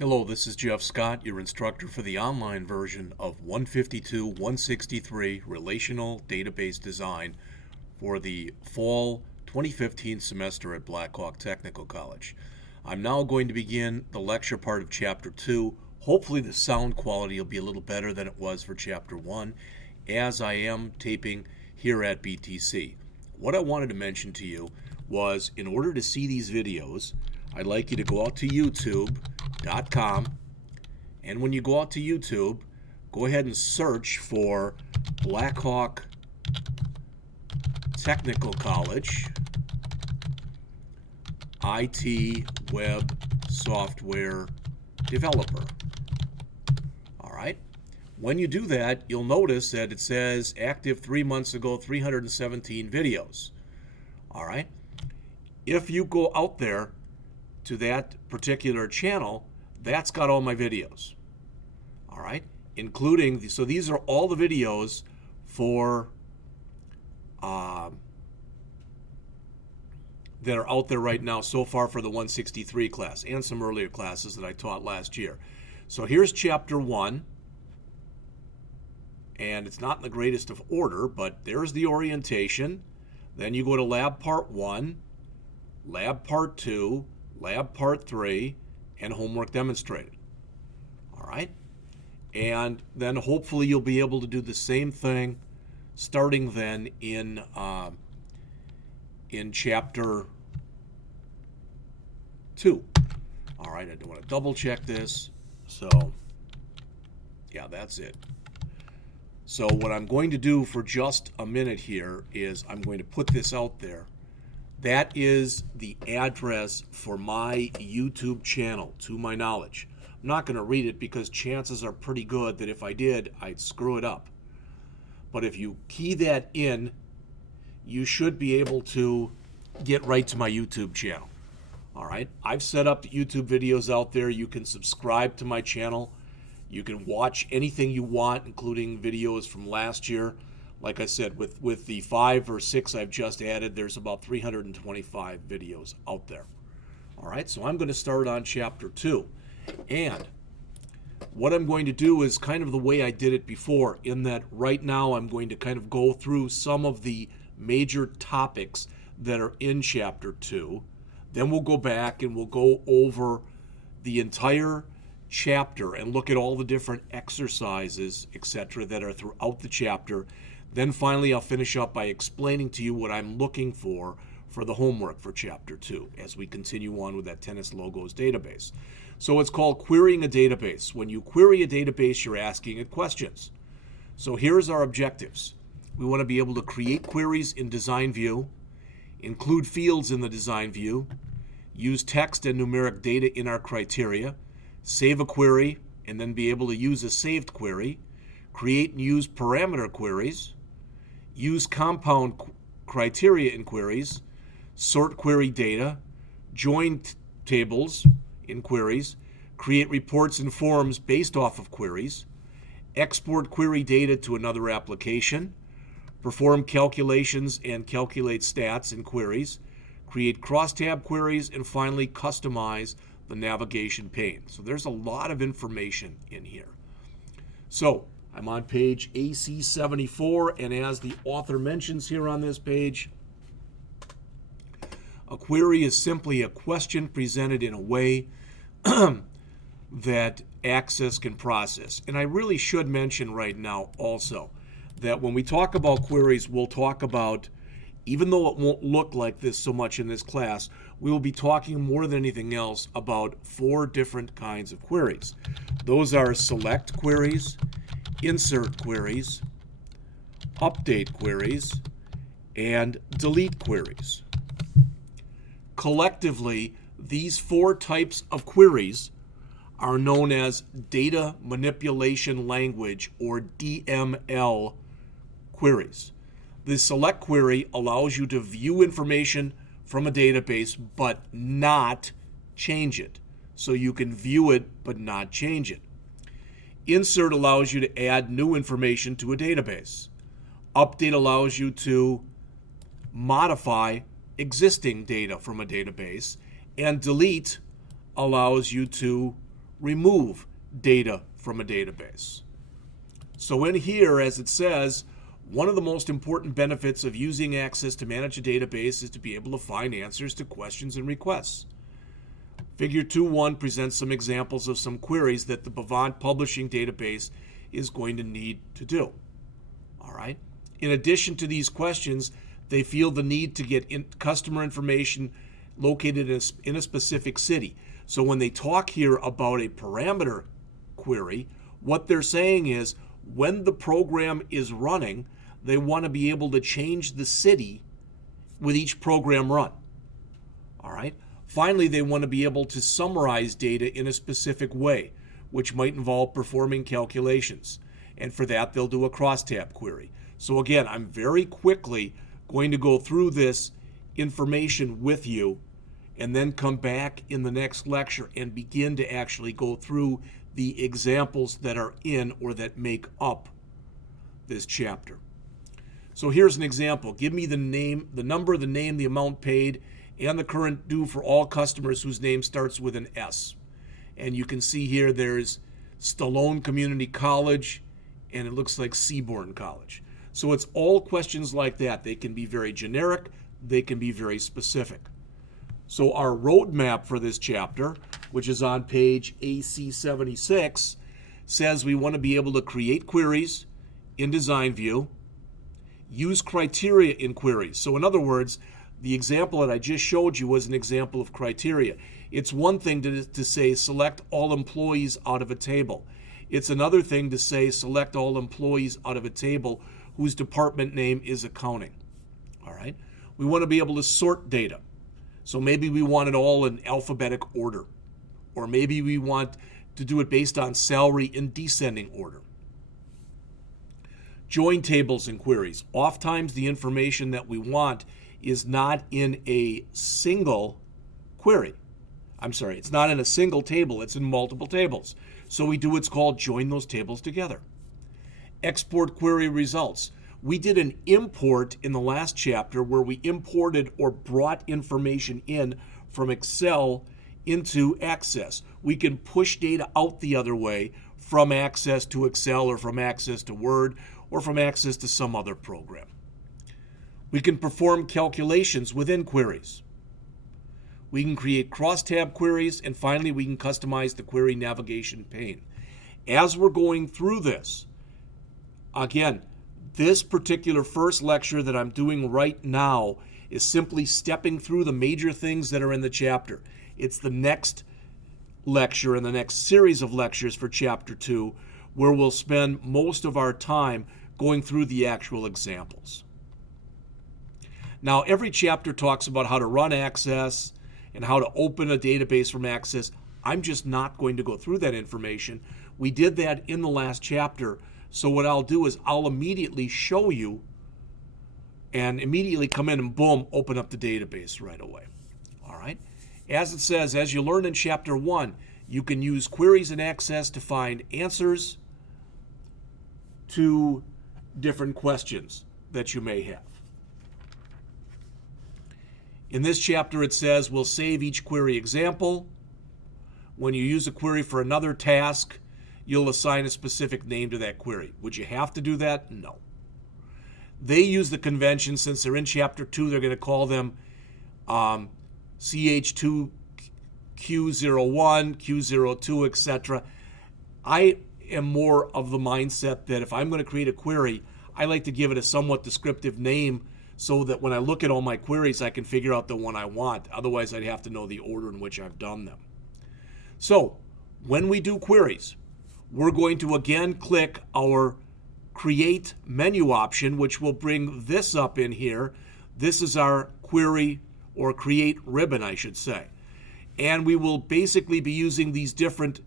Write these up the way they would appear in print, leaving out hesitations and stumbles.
Hello, this is Jeff Scott, your instructor for the online version of 152-163 Relational Database Design for the Fall 2015 semester at Blackhawk Technical College. I'm now going to begin the lecture part of Chapter 2. Hopefully the sound quality will be a little better than it was for Chapter 1, as I am taping here at BTC. What I wanted to mention to you was, in order to see these videos, I'd like you to go out to YouTube.com, and when you go out to YouTube, go ahead and search for Blackhawk Technical College IT Web Software Developer. All right. When you do that, you'll notice that it says active 3 months ago, 317 videos. All right. If you go out there to that particular channel, that's got all my videos. All right, including so these are all the videos for that are out there right now so far for the 163 class and some earlier classes that I taught last year. So here's Chapter 1, and it's not in the greatest of order, but there's the orientation. Then you go to Lab Part 1, Lab Part 2, Lab Part 3, and Homework Demonstrated. All right? And then hopefully you'll be able to do the same thing starting then in Chapter 2. All right, I do want to double check this. So, yeah, that's it. So what I'm going to do for just a minute here is I'm going to put this out there. That is the address for my YouTube channel, to my knowledge. I'm not going to read it because chances are pretty good that if I did, I'd screw it up. But if you key that in, you should be able to get right to my YouTube channel. All right, I've set up the YouTube videos out there. You can subscribe to my channel. You can watch anything you want, including videos from last year. Like I said, with the 5 or 6 I've just added, there's about 325 videos out there. All right, so I'm going to start on Chapter 2. And what I'm going to do is kind of the way I did it before, in that right now I'm going to kind of go through some of the major topics that are in Chapter 2. Then we'll go back and we'll go over the entire chapter and look at all the different exercises, etc., that are throughout the chapter. Then finally, I'll finish up by explaining to you what I'm looking for the homework for Chapter 2 as we continue on with that Tennis Logos database. So it's called querying a database. When you query a database, you're asking it questions. So here's our objectives. We want to be able to create queries in Design View, include fields in the Design View, use text and numeric data in our criteria, save a query, and then be able to use a saved query, create and use parameter queries, use compound criteria in queries, sort query data, join tables in queries, create reports and forms based off of queries, export query data to another application, perform calculations and calculate stats in queries, create crosstab queries, and finally customize the navigation pane. So there's a lot of information in here. So I'm on page AC74, and as the author mentions here on this page, a query is simply a question presented in a way that Access can process. And I really should mention right now also that when we talk about queries, we'll talk about, even though it won't look like this so much in this class, we will be talking more than anything else about 4 different kinds of queries. Those are select queries, insert queries, update queries, and delete queries. Collectively, these 4 types of queries are known as Data Manipulation Language, or DML queries. The select query allows you to view information from a database but not change it. So you can view it but not change it. Insert allows you to add new information to a database. Update allows you to modify existing data from a database. And delete allows you to remove data from a database. So in here, as it says, one of the most important benefits of using Access to manage a database is to be able to find answers to questions and requests. Figure 2.1 presents some examples of some queries that the Bavant publishing database is going to need to do. All right. In addition to these questions, they feel the need to get customer information located in a specific city. So when they talk here about a parameter query, what they're saying is when the program is running, they want to be able to change the city with each program run. All right. Finally, they want to be able to summarize data in a specific way, which might involve performing calculations. And for that, they'll do a crosstab query. So again, I'm very quickly going to go through this information with you and then come back in the next lecture and begin to actually go through the examples that are in or that make up this chapter. So here's an example. Give me the name, the number, the name, the amount paid, and the current due for all customers whose name starts with an S. And you can see here there's Stallone Community College, and it looks like Seaborn College. So it's all questions like that. They can be very generic, they can be very specific. So our roadmap for this chapter, which is on page AC76, says we want to be able to create queries in Design View, use criteria in queries. So in other words, the example that I just showed you was an example of criteria. It's one thing to say select all employees out of a table. It's another thing to say select all employees out of a table whose department name is accounting. All right. We want to be able to sort data. So maybe we want it all in alphabetic order, or maybe we want to do it based on salary in descending order. Join tables and queries. Oftentimes the information that we want is not in a single query. I'm sorry, it's not in a single table, it's in multiple tables. So we do what's called join those tables together. Export query results. We did an import in the last chapter where we imported or brought information in from Excel into Access. We can push data out the other way from Access to Excel or from Access to Word or from Access to some other program. We can perform calculations within queries. We can create crosstab queries, and finally we can customize the query navigation pane. As we're going through this, again, this particular first lecture that I'm doing right now is simply stepping through the major things that are in the chapter. It's the next lecture and the next series of lectures for Chapter 2 where we'll spend most of our time going through the actual examples. Now, every chapter talks about how to run Access and how to open a database from Access. I'm just not going to go through that information. We did that in the last chapter. So what I'll do is I'll immediately show you and immediately come in and boom, open up the database right away. All right. As it says, as you learned in Chapter 1, you can use queries in Access to find answers to different questions that you may have. In this chapter, it says we'll save each query example. When you use a query for another task, you'll assign a specific name to that query. Would you have to do that? No. They use the convention, since they're in Chapter 2, they're going to call them CH2, Q01, Q02, etc. I am more of the mindset that if I'm going to create a query, I like to give it a somewhat descriptive name so that when I look at all my queries, I can figure out the one I want. Otherwise, I'd have to know the order in which I've done them. So when we do queries, we're going to again click our Create menu option, which will bring this up in here. This is our query or Create ribbon, I should say. And we will basically be using these different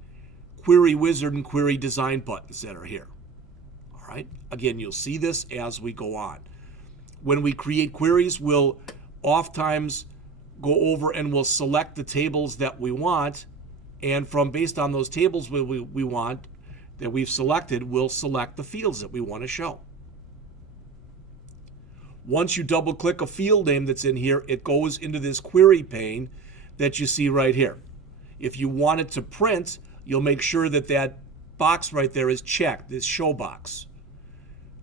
Query Wizard and Query Design buttons that are here. All right. Again, you'll see this as we go on. When we create queries, we'll oftentimes go over and we'll select the tables that we want, and based on those tables we want that we've selected, we'll select the fields that we want to show. Once you double click a field name that's in here, it goes into this query pane that you see right here. If you want it to print, you'll make sure that that box right there is checked, this show box.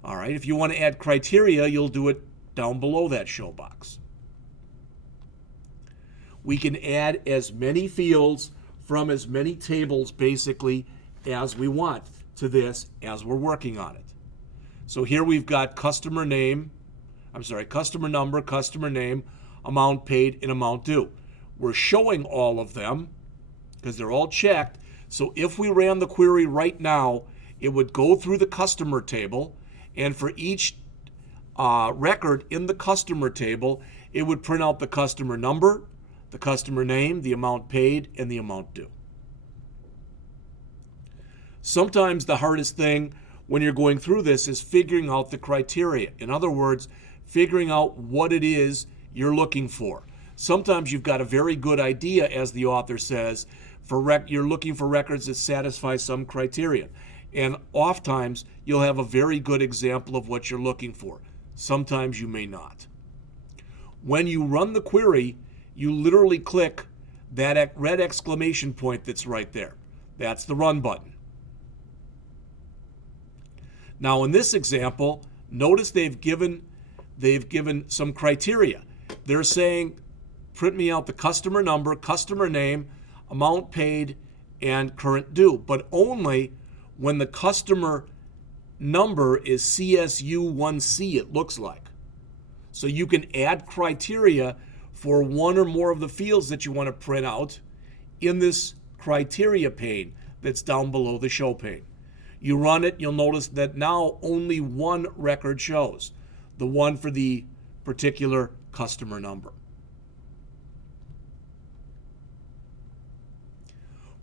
All right, if you want to add criteria, you'll do it down below that show box. We can add as many fields from as many tables basically as we want to this as we're working on it. So here we've got customer number, customer name, amount paid, and amount due. We're showing all of them because they're all checked. So if we ran the query right now, it would go through the customer table, and for each record in the customer table, it would print out the customer number, the customer name, the amount paid, and the amount due. Sometimes the hardest thing when you're going through this is figuring out the criteria. In other words, figuring out what it is you're looking for. Sometimes you've got a very good idea, as the author says, you're looking for records that satisfy some criteria. And oftentimes you'll have a very good example of what you're looking for. Sometimes you may not. When you run the query, you literally click that red exclamation point that's right there. That's the run button. Now in this example, notice they've given some criteria. They're saying, print me out the customer number, customer name, amount paid, and current due, but only when the customer number is CSU1C, it looks like. So you can add criteria for one or more of the fields that you want to print out in this criteria pane that's down below the show pane. You run it, you'll notice that now only one record shows, the one for the particular customer number.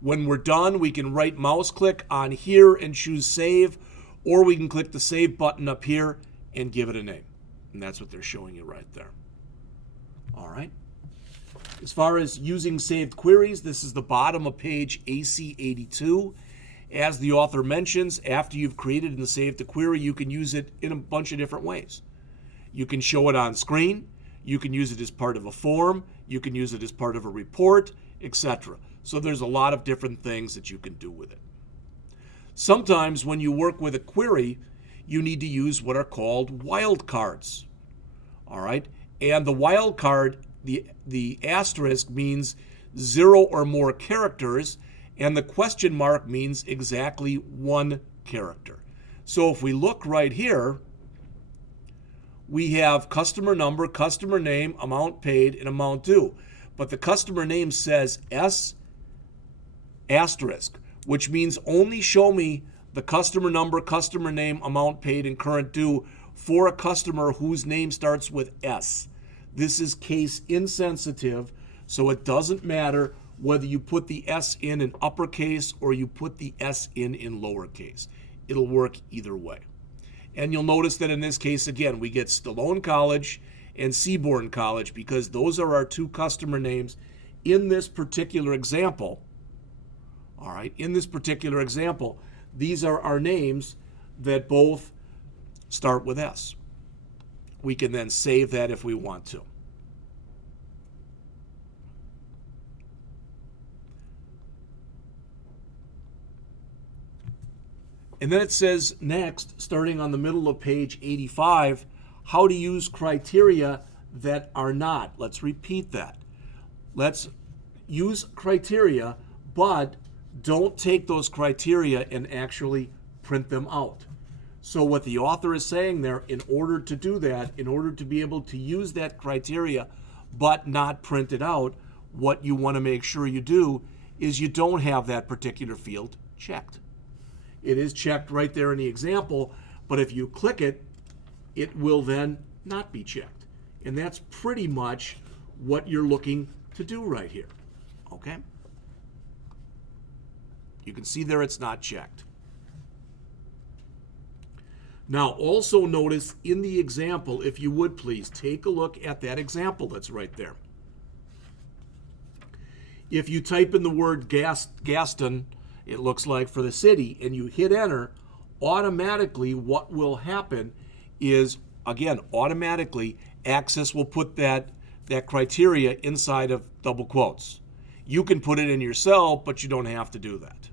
When we're done, we can right mouse click on here and choose save, or we can click the save button up here and give it a name. And that's what they're showing you right there. All right. As far as using saved queries, this is the bottom of page AC82. As the author mentions, after you've created and saved a query, you can use it in a bunch of different ways. You can show it on screen, you can use it as part of a form, you can use it as part of a report, etc. So there's a lot of different things that you can do with it. Sometimes when you work with a query, you need to use what are called wildcards. All right, and the wildcard, the asterisk means 0 or more characters, and the question mark means exactly 1 character. So if we look right here, we have customer number, customer name, amount paid, and amount due. But the customer name says S asterisk, which means only show me the customer number, customer name, amount paid, and current due for a customer whose name starts with S. This is case insensitive, so it doesn't matter whether you put the S in uppercase or you put the S in lowercase. It'll work either way. And you'll notice that in this case, again, we get Stallone College and Seaborn College because those are our two customer names in this particular example. All right, in this particular example, these are our names that both start with S. We can then save that if we want to. And then it says next, starting on the middle of page 85, how to use criteria that are not. Let's repeat that. Let's use criteria, but don't take those criteria and actually print them out. So what the author is saying there, in order to do that, in order to be able to use that criteria but not print it out, what you want to make sure you do is you don't have that particular field checked. It is checked right there in the example, but if you click it, it will then not be checked. And that's pretty much what you're looking to do right here, okay? You can see there it's not checked. Now also notice in the example, if you would please, take a look at that example that's right there. If you type in the word Gaston, it looks like, for the city, and you hit enter, automatically what will happen is, again, automatically Access will put that criteria inside of double quotes. You can put it in yourself, but you don't have to do that.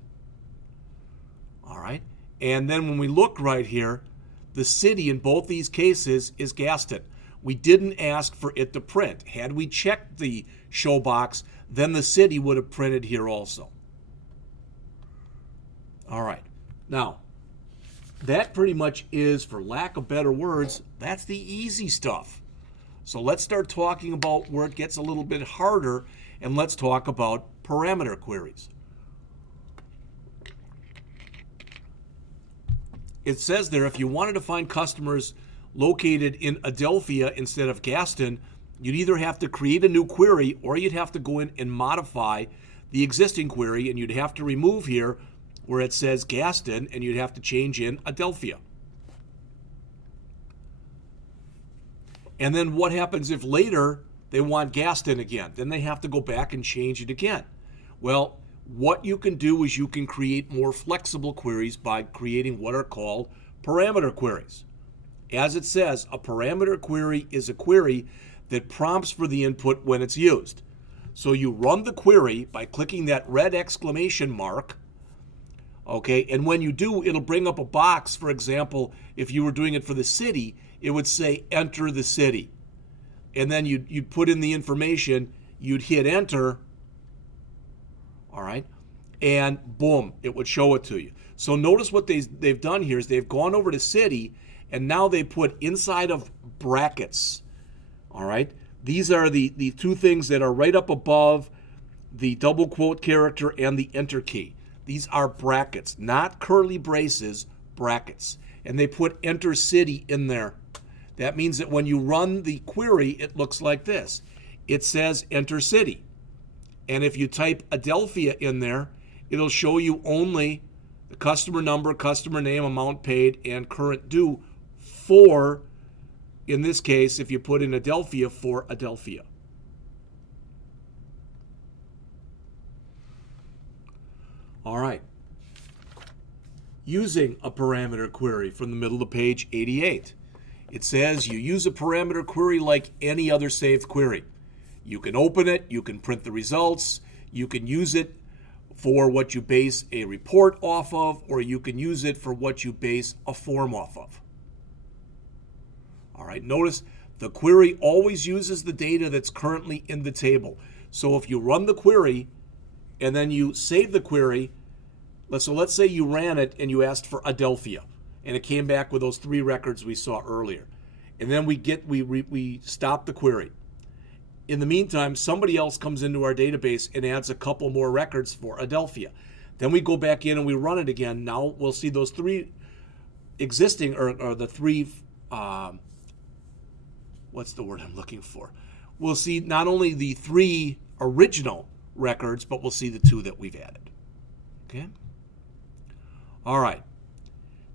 All right. And then when we look right here, the city in both these cases is Gaston. We didn't ask for it to print. Had we checked the show box, then the city would have printed here also. All right. Now, that pretty much is, for lack of better words, that's the easy stuff. So let's start talking about where it gets a little bit harder, and let's talk about parameter queries. It says there, if you wanted to find customers located in Adelphia instead of Gaston, you'd either have to create a new query or you'd have to go in and modify the existing query, and you'd have to remove here where it says Gaston, and you'd have to change in Adelphia. And then what happens if later they want Gaston again? Then they have to go back and change it again. Well, what you can do is you can create more flexible queries by creating what are called parameter queries. As it says, a parameter query is a query that prompts for the input when it's used. So you run the query by clicking that red exclamation mark, okay, and when you do, it'll bring up a box. For example, if you were doing it for the city, it would say enter the city. And then you'd put in the information, you'd hit enter, all right, and boom, it would show it to you. So notice what they've done here is they've gone over to city, and now they put inside of brackets, all right? These are the two things that are right up above the double quote character and the enter key. These are brackets, not curly braces, brackets. And they put enter city in there. That means that when you run the query, it looks like this. It says enter city. And if you type Adelphia in there, it'll show you only the customer number, customer name, amount paid, and current due for, in this case, if you put in Adelphia, for Adelphia. All right. Using a parameter query from the middle of page 88. It says you use a parameter query like any other saved query. You can open it, you can print the results, you can use it for what you base a report off of, or you can use it for what you base a form off of. All right, notice the query always uses the data that's currently in the table. So if you run the query and then you save the query, so let's say you ran it and you asked for Adelphia, and it came back with those 3 records we saw earlier. And then we stop the query. In the meantime, somebody else comes into our database and adds a couple more records for Adelphia. Then we go back in and we run it again. Now we'll see those 3 existing, or the 3, what's the word I'm looking for? We'll see not only the 3 original records, but we'll see the 2 that we've added. Okay? All right.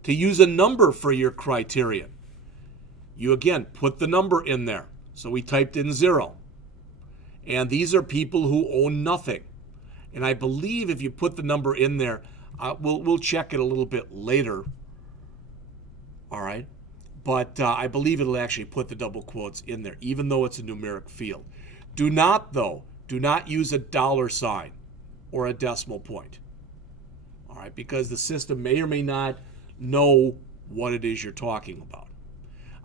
To use a number for your criterion, you again put the number in there. So we typed in 0. And these are people who own nothing. And I believe if you put the number in there, we'll check it a little bit later. All right. But I believe it'll actually put the double quotes in there, even though it's a numeric field. Do not use a $ or a decimal point. All right, because the system may or may not know what it is you're talking about.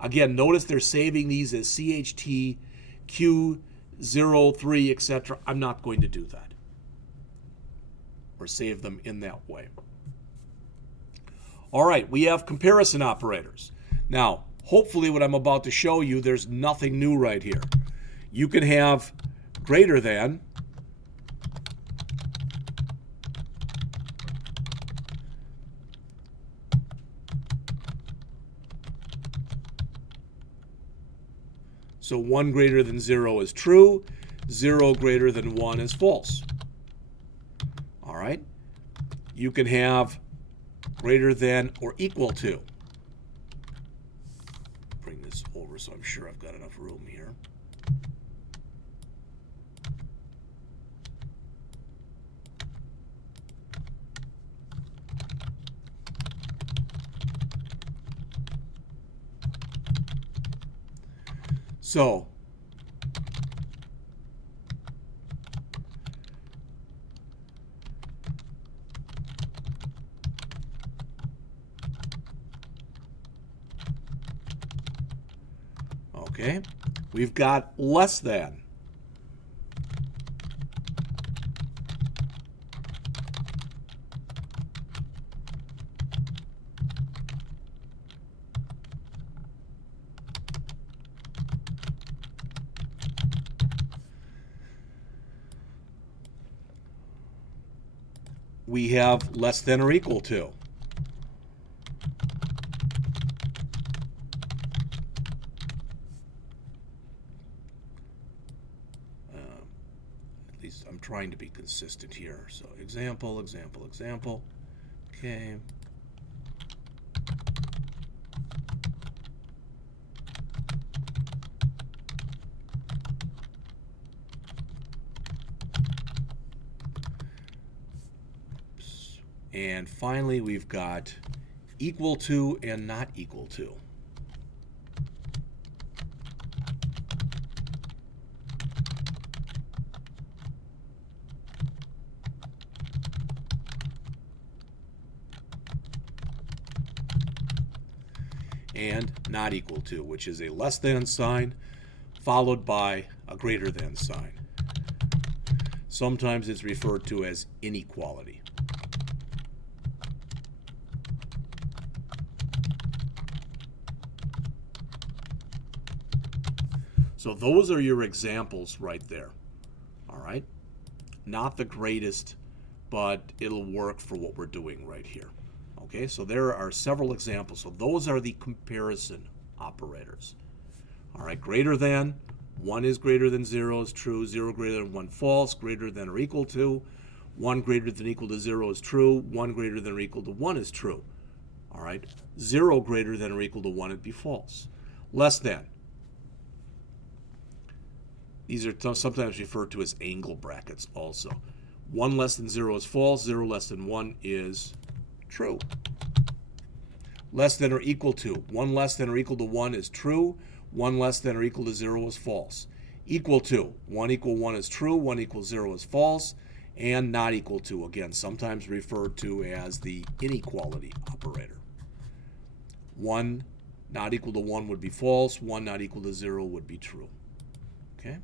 Again, notice they're saving these as CHT, Q03, etc. I'm not going to do that, or save them in that way. All right, we have comparison operators. Now, hopefully what I'm about to show you, there's nothing new right here. You can have greater than, so 1 greater than 0 is true, 0 greater than 1 is false. All right? You can have greater than or equal to. Bring this over so I'm sure I've got enough room here. So, Okay, we've got less than. We have less than or equal to. At least I'm trying to be consistent here. So example, example, example. Okay. And finally, we've got equal to and not equal to. And not equal to, which is a less than sign followed by a greater than sign. Sometimes it's referred to as inequality. So those are your examples right there. All right? Not the greatest, but it'll work for what we're doing right here. Okay, so there are several examples. So those are the comparison operators. All right, greater than, 1 is greater than 0 is true, 0 greater than 1 false, greater than or equal to, 1 greater than or equal to 0 is true, 1 greater than or equal to 1 is true. All right, 0 greater than or equal to 1 would be false. Less than. These are sometimes referred to as angle brackets also. 1 less than 0 is false, 0 less than 1 is true. Less than or equal to. 1 less than or equal to 1 is true, 1 less than or equal to 0 is false. Equal to. 1 equal 1 is true, 1 equal 0 is false, and not equal to, again, sometimes referred to as the inequality operator. 1 not equal to 1 would be false, 1 not equal to 0 would be true. Okay?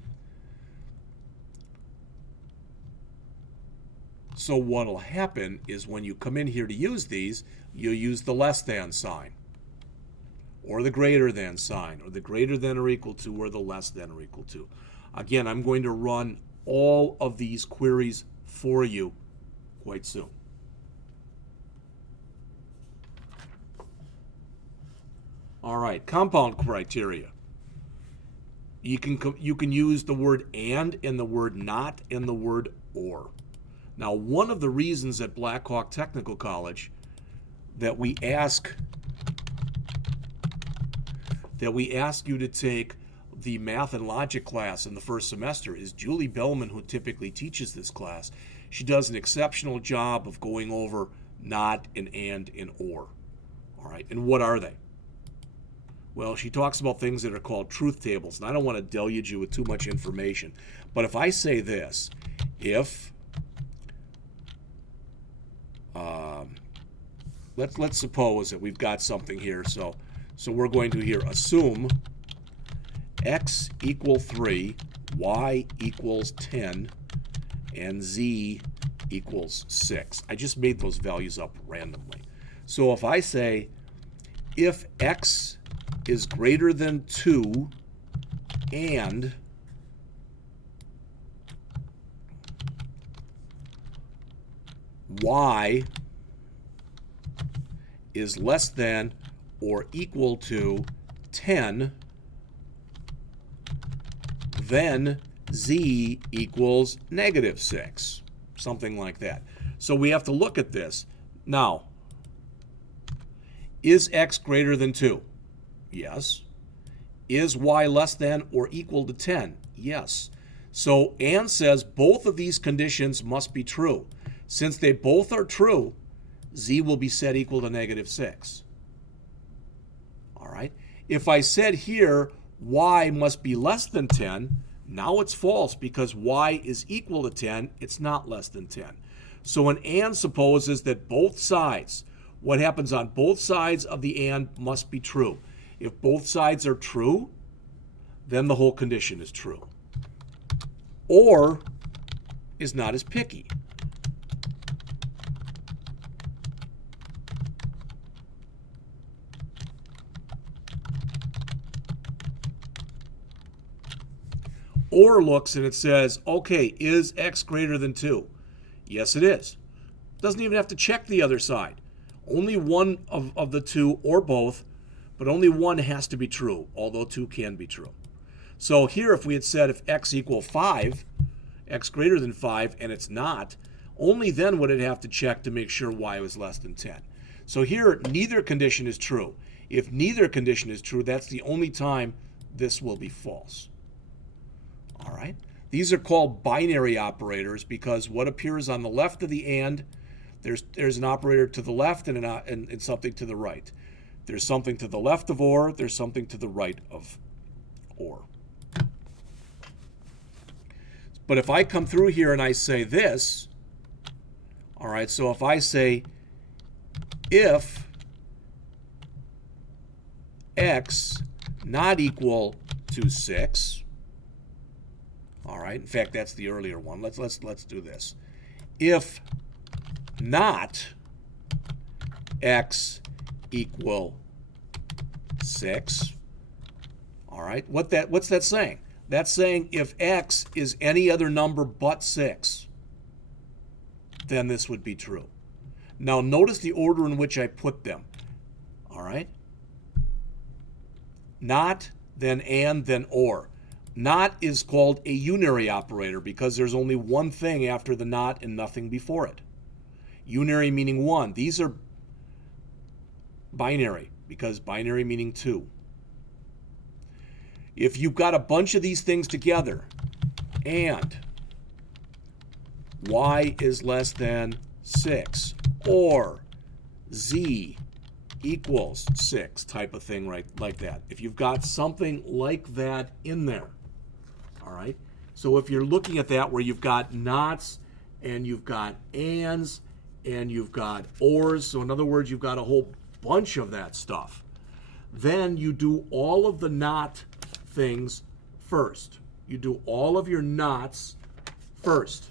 So what'll happen is when you come in here to use these, you'll use the less than sign, or the greater than sign, or the greater than or equal to, or the less than or equal to. Again, I'm going to run all of these queries for you quite soon. All right, compound criteria. You can use the word and the word not and the word or. Now, one of the reasons at Black Hawk Technical College that we ask you to take the math and logic class in the first semester is Julie Bellman, who typically teaches this class. She does an exceptional job of going over not and or. All right, and what are they? Well, she talks about things that are called truth tables, and I don't want to deluge you with too much information. But if I say this, if let's suppose that we've got something here. So we're going to here assume x equals 3, y equals 10, and z equals 6. I just made those values up randomly. So if I say if x is greater than 2 and y is less than or equal to 10, then z equals negative 6, something like that. So we have to look at this. Now, is x greater than 2? Yes. Is y less than or equal to 10? Yes. So Ann says both of these conditions must be true. Since they both are true, z will be set equal to negative 6. All right. If I said here y must be less than 10, now it's false because y is equal to 10. It's not less than 10. So an and supposes that both sides, what happens on both sides of the and must be true. If both sides are true, then the whole condition is true. Or is not as picky. Or looks and it says, okay, is x greater than 2? Yes, it is. Doesn't even have to check the other side. Only one of the two or both, but only one has to be true, although 2 can be true. So here, if we had said if x equal 5, x greater than 5, and it's not, only then would it have to check to make sure y was less than 10. So here, neither condition is true. If neither condition is true, that's the only time this will be false. All right? These are called binary operators because what appears on the left of the and, there's an operator to the left and something to the right. There's something to the left of or, there's something to the right of or. But if I come through here and I say this, all right, so if I say if x not equal to 6, all right, in fact, that's the earlier one. Let's do this. If not x equal 6, all right, what's that saying? That's saying if x is any other number but 6, then this would be true. Now notice the order in which I put them. All right? Not, then and, then or. Not is called a unary operator because there's only one thing after the not and nothing before it. Unary meaning 1. These are binary because binary meaning 2. If you've got a bunch of these things together and y is less than 6 or z equals 6 type of thing, right, like that. If you've got something like that in there, all right? So if you're looking at that where you've got nots and you've got ands and you've got ors, so in other words, you've got a whole bunch of that stuff, then you do all of the not things first. You do all of your nots first.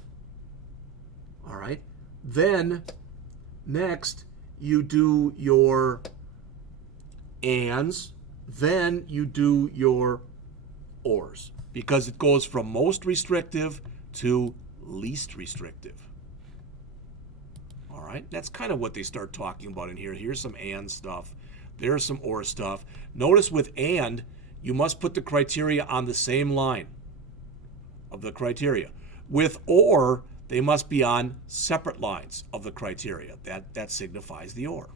All right? Then, next, you do your ands. Then you do your ors. Because it goes from most restrictive to least restrictive. All right? That's kind of what they start talking about in here. Here's some and stuff. There's some or stuff. Notice with and, you must put the criteria on the same line of the criteria. With or, they must be on separate lines of the criteria. That signifies the or.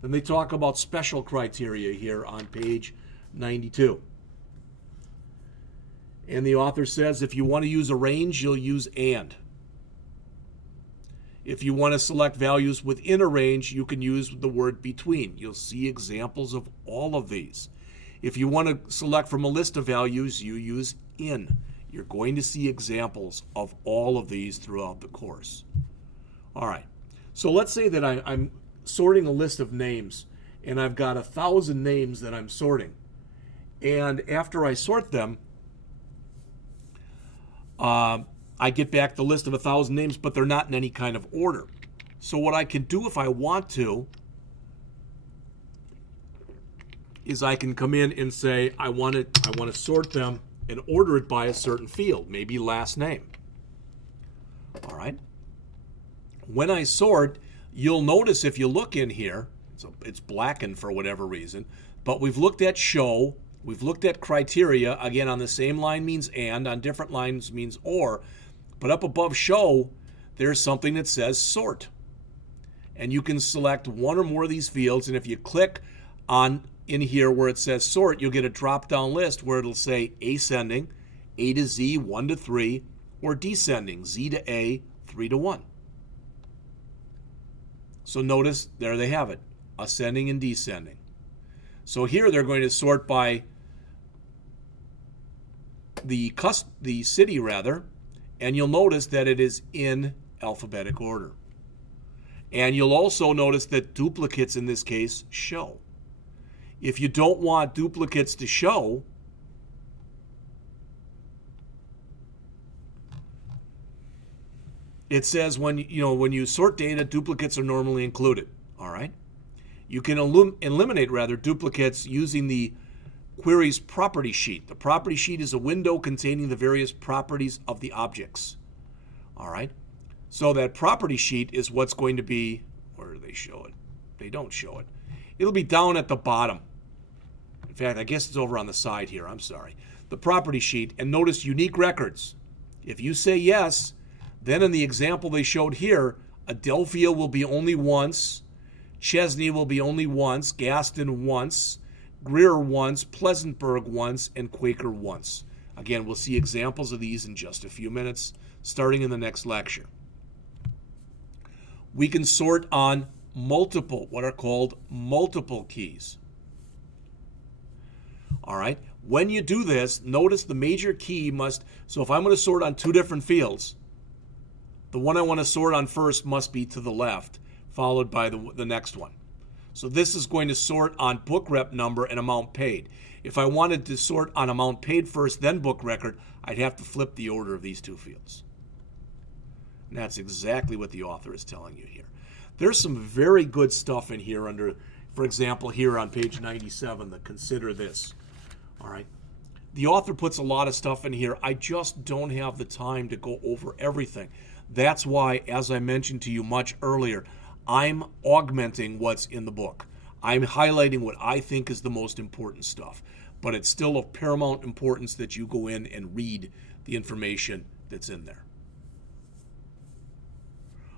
Then they talk about special criteria here on page 92. And the author says if you want to use a range, you'll use and. If you want to select values within a range, you can use the word between. You'll see examples of all of these. If you want to select from a list of values, you use in. You're going to see examples of all of these throughout the course. All right. So let's say that I'm sorting a list of names, and I've got 1,000 names that I'm sorting. And after I sort them, I get back the list of 1,000 names, but they're not in any kind of order. So what I can do if I want to is I can come in and say I want to sort them and order it by a certain field, maybe last name. All right. When I sort, you'll notice if you look in here, so it's blackened for whatever reason, but we've looked at show, we've looked at criteria, again on the same line means and, on different lines means or, but up above show, there's something that says sort. And you can select one or more of these fields, and if you click on in here where it says sort, you'll get a drop-down list where it'll say ascending, A to Z, 1 to 3, or descending, Z to A, 3 to 1. So notice, there they have it, ascending and descending. So here they're going to sort by the city, and you'll notice that it is in alphabetic order. And you'll also notice that duplicates in this case show. If you don't want duplicates to show, it says when you sort data, duplicates are normally included. All right. You can eliminate duplicates using the query's property sheet. The property sheet is a window containing the various properties of the objects. All right. So that property sheet is what's going to be, where do they show it? They don't show it. It'll be down at the bottom. In fact, I guess it's over on the side here. I'm sorry. The property sheet, and notice unique records. If you say yes, then in the example they showed here, Adelphia will be only once, Chesney will be only once, Gaston once, Greer once, Pleasantburg once, and Quaker once. Again, we'll see examples of these in just a few minutes, starting in the next lecture. We can sort on multiple, what are called multiple keys. All right. When you do this, notice the major key must, so if I'm going to sort on two different fields, the one I want to sort on first must be to the left, followed by the next one. So this is going to sort on book rep number and amount paid. If I wanted to sort on amount paid first, then book record, I'd have to flip the order of these two fields. And that's exactly what the author is telling you here. There's some very good stuff in here under, for example, here on page 97, the consider this. All right. The author puts a lot of stuff in here. I just don't have the time to go over everything. That's why, as I mentioned to you much earlier, I'm augmenting what's in the book. I'm highlighting what I think is the most important stuff. But it's still of paramount importance that you go in and read the information that's in there.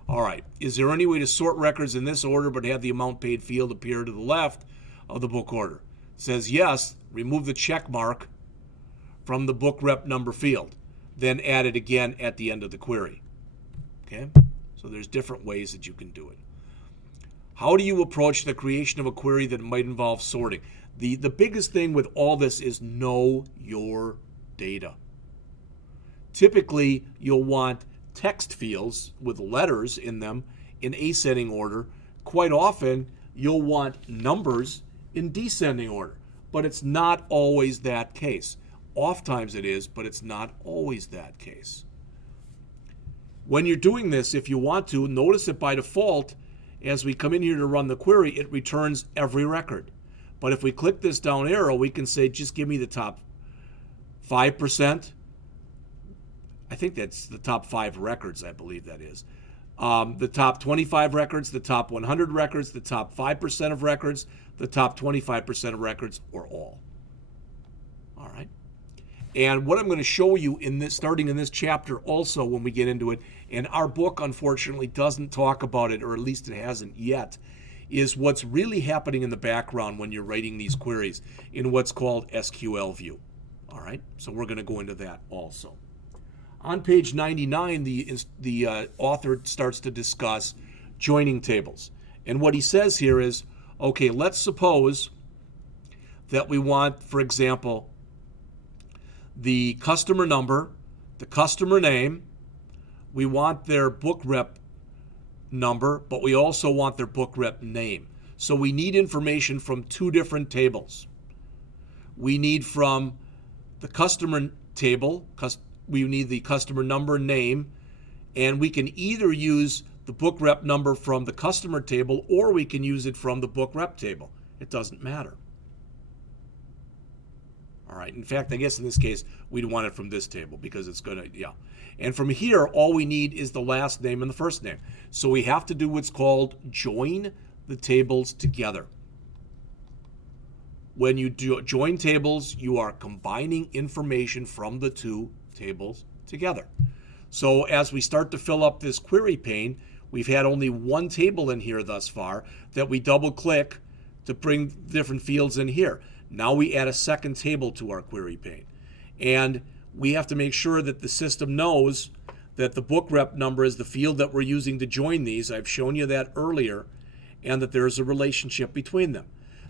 All right. Is there any way to sort records in this order but have the amount paid field appear to the left of the book order? It says yes. Remove the check mark from the book rep number field. Then add it again at the end of the query. Okay? So there's different ways that you can do it. How do you approach the creation of a query that might involve sorting? The biggest thing with all this is know your data. Typically, you'll want text fields with letters in them in ascending order. Quite often, you'll want numbers in descending order, but it's not always that case. Oftentimes it is, but it's not always that case. When you're doing this, if you want to, notice that by default, as we come in here to run the query, it returns every record. But if we click this down arrow, we can say, just give me the top 5%. I think that's the top 5 records, I believe that is. The top 25 records, the top 100 records, the top 5% of records, the top 25% of records, or all. All right. And what I'm going to show you in this, starting in this chapter also when we get into it, and our book unfortunately doesn't talk about it, or at least it hasn't yet, is what's really happening in the background when you're writing these queries in what's called SQL view. All right. So we're going to go into that also. On page 99, the author starts to discuss joining tables. And what he says here is, okay, let's suppose that we want, for example, the customer number, the customer name, we want their book rep number, but we also want their book rep name. So we need information from two different tables. We need from the customer table, we need the customer number, name, and we can either use the book rep number from the customer table or we can use it from the book rep table. It doesn't matter. All right. In fact, I guess in this case, we'd want it from this table because it's going to, yeah. And from here, all we need is the last name and the first name. So we have to do what's called join the tables together. When you do join tables, you are combining information from the two tables together. So as we start to fill up this query pane, we've had only one table in here thus far that we double click to bring different fields in here. Now we add a second table to our query pane. And we have to make sure that the system knows that the book rep number is the field that we're using to join these. I've shown you that earlier, and that there's a relationship between them.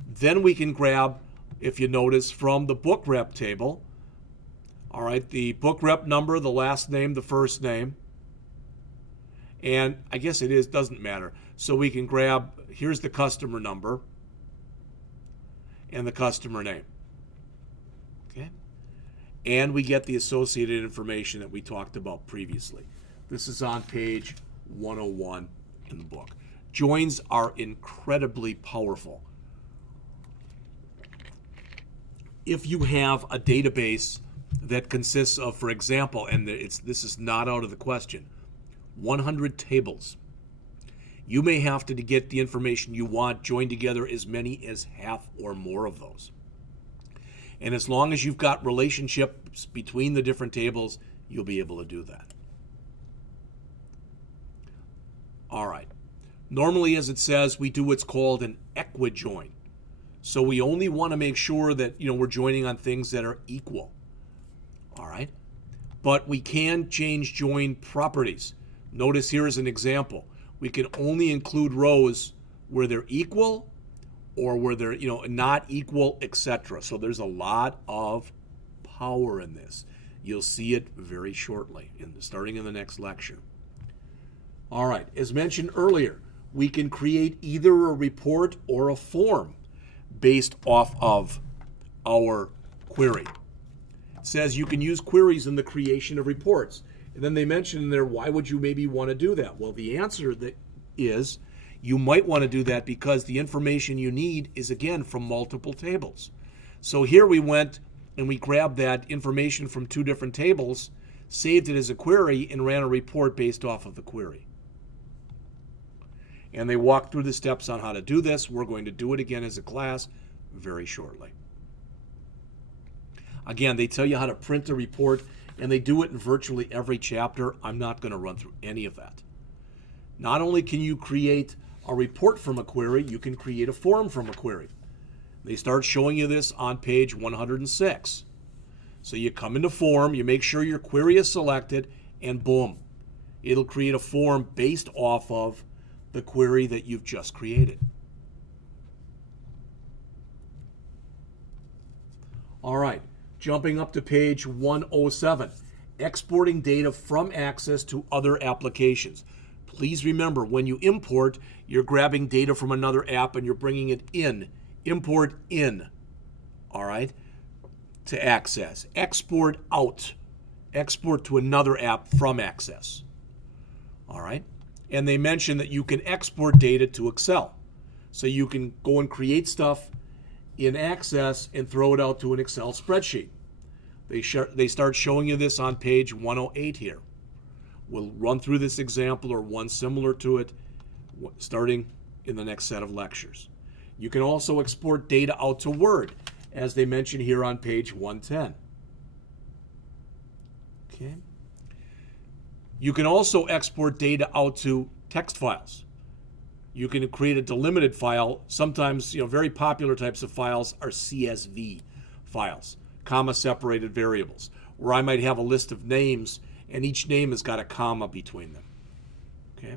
Then we can grab, if you notice, from the book rep table, all right, the book rep number, the last name, the first name, and I guess it doesn't matter. So we can grab, here's the customer number, and the customer name. Okay? And we get the associated information that we talked about previously. This is on page 101 in the book. Joins are incredibly powerful. If you have a database that consists of, for example, and this is not out of the question, 100 tables, you may have to get the information you want joined together as many as half or more of those. And as long as you've got relationships between the different tables, you'll be able to do that. All right. Normally, as it says, we do what's called an equijoin. So we only want to make sure that we're joining on things that are equal. All right. But we can change join properties. Notice here is an example. We can only include rows where they're equal or where they're not equal, etc. So there's a lot of power in this. You'll see it very shortly, starting in the next lecture. All right, as mentioned earlier, we can create either a report or a form based off of our query. It says you can use queries in the creation of reports. And then they mention in there, why would you maybe want to do that? Well, the answer is you might want to do that because the information you need is, again, from multiple tables. So here we went and we grabbed that information from two different tables, saved it as a query, and ran a report based off of the query. And they walked through the steps on how to do this. We're going to do it again as a class very shortly. Again, they tell you how to print a report, and they do it in virtually every chapter. I'm not going to run through any of that. Not only can you create a report from a query, you can create a form from a query. They start showing you this on page 106. So you come into form, you make sure your query is selected, and boom, it'll create a form based off of the query that you've just created. All right, jumping up to page 107, exporting data from Access to other applications. Please remember, when you import, you're grabbing data from another app and you're bringing it in. Import in, all right, to Access. Export out. Export to another app from Access. All right, and they mention that you can export data to Excel. So you can go and create stuff in Access and throw it out to an Excel spreadsheet. They start showing you this on page 108 here. We'll run through this example or one similar to it starting in the next set of lectures. You can also export data out to Word, as they mention here on page 110. Okay. You can also export data out to text files. You can create a delimited file. Sometimes, very popular types of files are CSV files, comma-separated variables, where I might have a list of names and each name has got a comma between them. Okay?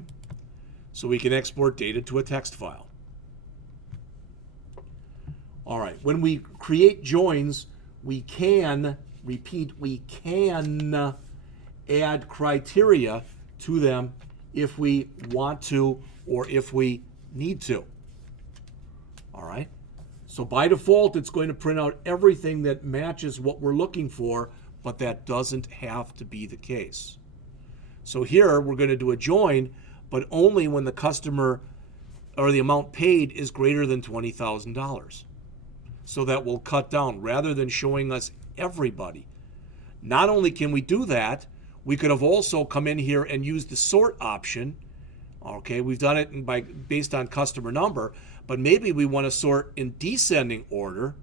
So we can export data to a text file. All right, when we create joins, we can add criteria to them if we want to or if we need to. All right? So by default, it's going to print out everything that matches what we're looking for, but that doesn't have to be the case. So here we're going to do a join, but only when the customer or the amount paid is greater than $20,000. So that will cut down rather than showing us everybody. Not only can we do that, we could have also come in here and used the sort option. Okay, we've done it based on customer number, but maybe we want to sort in descending order.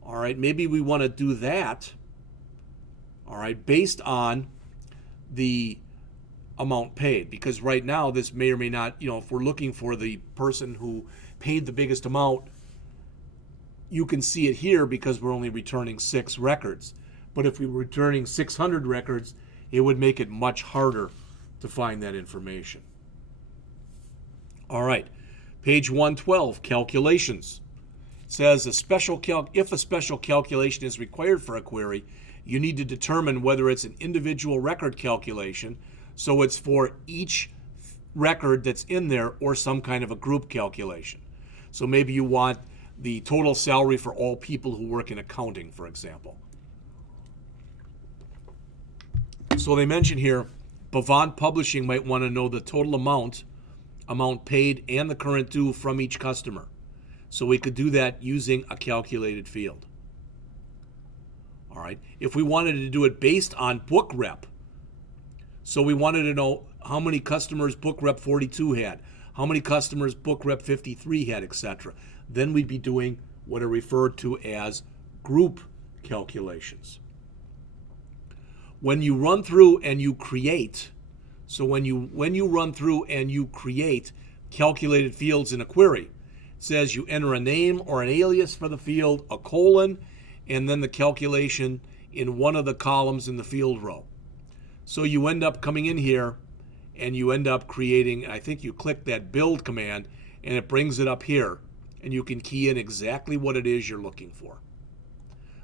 All right, maybe we want to do that. All right, based on the amount paid, because right now this may or may not, if we're looking for the person who paid the biggest amount, you can see it here because we're only returning 6 records. But if we were returning 600 records, it would make it much harder to find that information. All right, page 112, calculations. It says if a special calculation is required for a query, you need to determine whether it's an individual record calculation, so it's for each record that's in there, or some kind of a group calculation. So maybe you want the total salary for all people who work in accounting, for example. So they mention here, Bavant Publishing might want to know the total amount paid, and the current due from each customer. So we could do that using a calculated field. All right. If we wanted to do it based on book rep, so we wanted to know how many customers book rep 42 had, how many customers book rep 53 had, etc., then we'd be doing what are referred to as group calculations. When you run through and you create, so when you run through and you create calculated fields in a query, it says you enter a name or an alias for the field, a colon, and then the calculation in one of the columns in the field row. So you end up coming in here and you end up creating, I think you click that build command and it brings it up here, and you can key in exactly what it is you're looking for.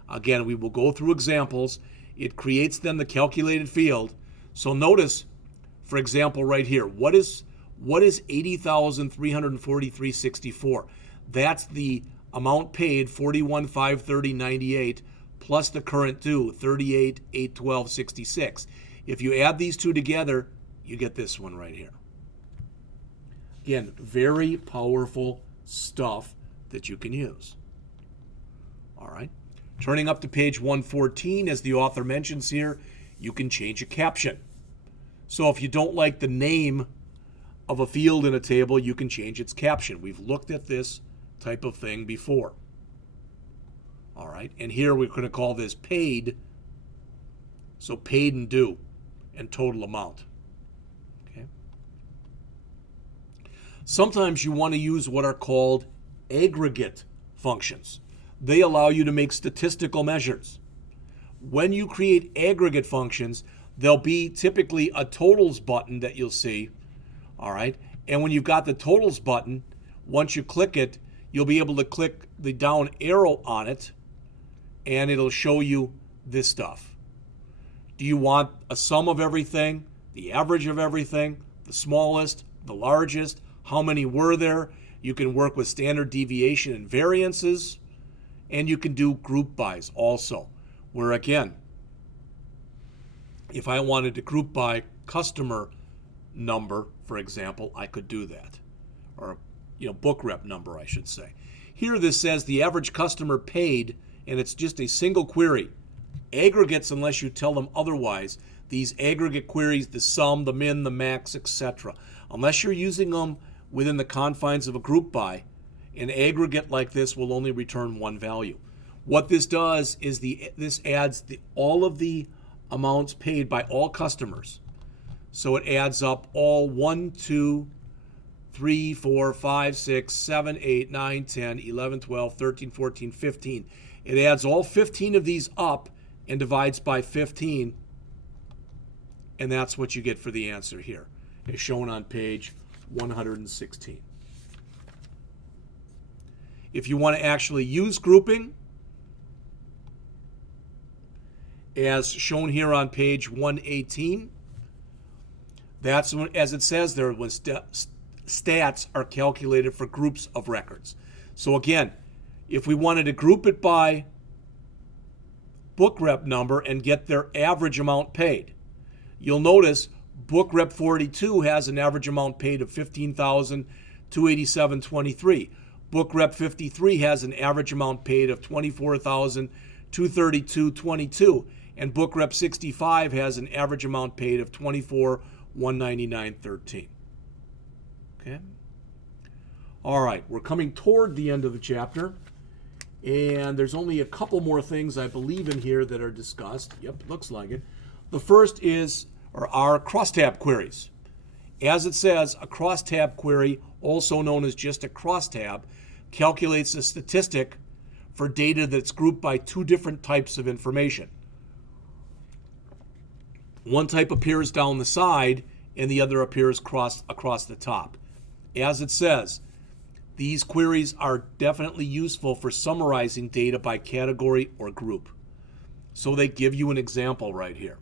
Again, we will go through examples. It creates then the calculated field. So notice, for example, right here, what is 80,343.64? That's the amount paid, 41,530.98, plus the current due, 38,812.66. If you add these two together, you get this one right here. Again, very powerful stuff that you can use. All right. Turning up to page 114, as the author mentions here, you can change a caption. So if you don't like the name of a field in a table, you can change its caption. We've looked at this type of thing before. All right. And here we're going to call this paid. So paid and due and total amount. Okay. Sometimes you want to use what are called aggregate functions. They allow you to make statistical measures. When you create aggregate functions, there'll be typically a totals button that you'll see. All right. And when you've got the totals button, once you click it, you'll be able to click the down arrow on it and it'll show you this stuff. Do you want a sum of everything, the average of everything, the smallest, the largest, how many were there? You can work with standard deviation and variances, and you can do group bys also, where again, if I wanted to group by customer number, for example, I could do that. Or, book rep number, I should say. Here this says the average customer paid, and it's just a single query. Aggregates, unless you tell them otherwise, these aggregate queries, the sum, the min, the max, etc. Unless you're using them within the confines of a group by, an aggregate like this will only return one value. What this does is this adds all of the amounts paid by all customers. So it adds up all 1, 2, 3, 4, 5, 6, 7, 8, 9, 10, 11, 12, 13, 14, 15. It adds all 15 of these up and divides by 15. And that's what you get for the answer here, as shown on page 116. If you want to actually use grouping, as shown here on page 118, that's when, as it says there, when stats are calculated for groups of records. So again, if we wanted to group it by book rep number and get their average amount paid, you'll notice book rep 42 has an average amount paid of $15,287.23. Book rep 53 has an average amount paid of $24,232.22. And book rep 65 has an average amount paid of $24,199.13. Okay. All right, we're coming toward the end of the chapter, and there's only a couple more things I believe in here that are discussed. Yep, looks like it. The first are crosstab queries. As it says, a crosstab query, also known as just a crosstab, calculates a statistic for data that's grouped by two different types of information. One type appears down the side and the other appears across the top. As it says, these queries are definitely useful for summarizing data by category or group. So they give you an example right here.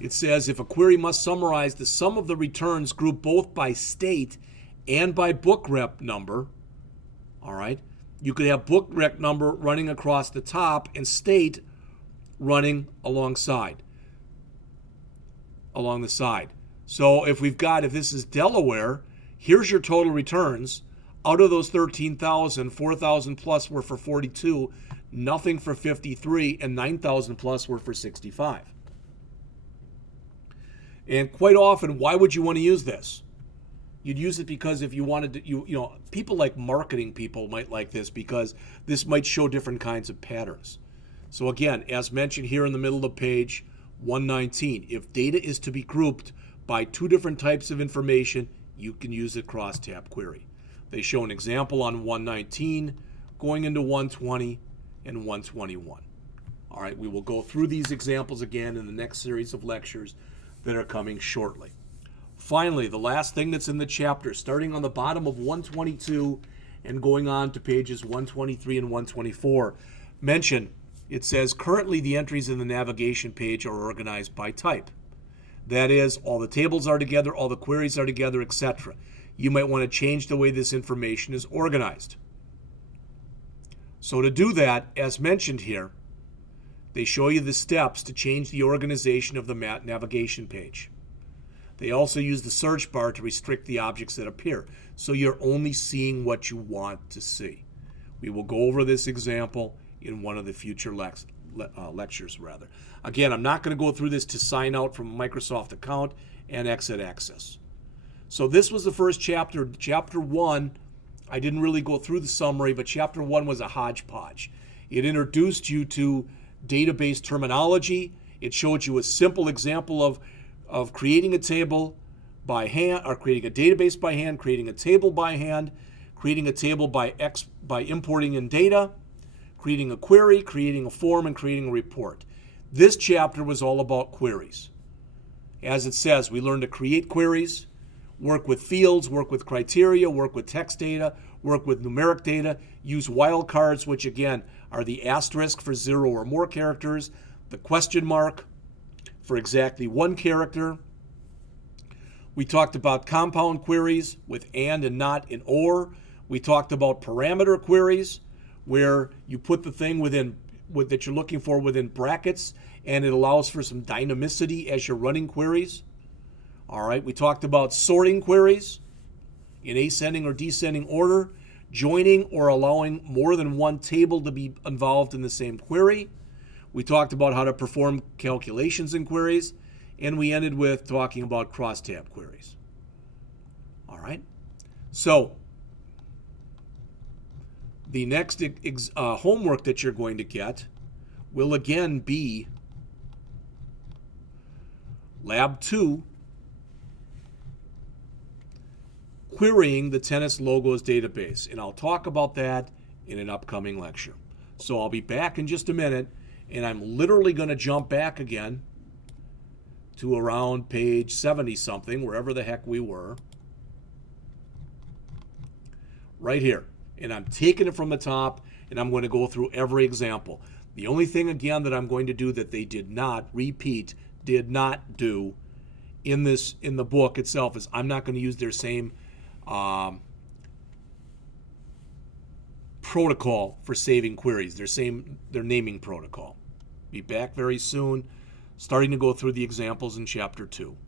It says if a query must summarize the sum of the returns grouped both by state and by book rep number, all right, You could have book rec number running across the top and state running along the side. So if this is Delaware, here's your total returns. Out of those 13,000, 4,000 plus were for 42, nothing for 53, and 9,000 plus were for 65. And quite often, why would you want to use this? You'd use it because if you wanted to, people like marketing people might like this because this might show different kinds of patterns. So again, as mentioned here in the middle of page 119, if data is to be grouped by two different types of information, you can use a crosstab query. They show an example on 119 going into 120 and 121. All right, we will go through these examples again in the next series of lectures that are coming shortly. Finally, the last thing that's in the chapter, starting on the bottom of 122 and going on to pages 123 and 124, it says currently the entries in the navigation page are organized by type. That is, all the tables are together, all the queries are together, etc. You might want to change the way this information is organized. So to do that, as mentioned here, they show you the steps to change the organization of the navigation page. They also use the search bar to restrict the objects that appear, so you're only seeing what you want to see. We will go over this example in one of the future lectures. Again, I'm not going to go through this to sign out from a Microsoft account and exit access. So this was the first chapter. Chapter 1, I didn't really go through the summary, but Chapter 1 was a hodgepodge. It introduced you to database terminology. It showed you a simple example of creating a table by hand, or creating a database by hand, creating a table by hand, creating a table by importing in data, creating a query, creating a form, and creating a report. This chapter was all about queries. As it says, we learned to create queries, work with fields, work with criteria, work with text data, work with numeric data, use wildcards, which again are the asterisk for 0 or more characters, the question mark for exactly 1 character. We talked about compound queries with and not and or. We talked about parameter queries, where you put the thing that you're looking for within brackets, and it allows for some dynamicity as you're running queries. All right, we talked about sorting queries in ascending or descending order, joining or allowing more than one table to be involved in the same query. We talked about how to perform calculations in queries, and we ended with talking about crosstab queries. All right, so the next homework that you're going to get will again be Lab 2, querying the tennis logos database. And I'll talk about that in an upcoming lecture. So I'll be back in just a minute, and I'm literally going to jump back again to around page 70-something, wherever the heck we were. Right here. And I'm taking it from the top, and I'm going to go through every example. The only thing, again, that I'm going to do that they did not do in the book itself is I'm not going to use their same protocol for saving queries, their naming protocol. Be back very soon, starting to go through the examples in Chapter 2.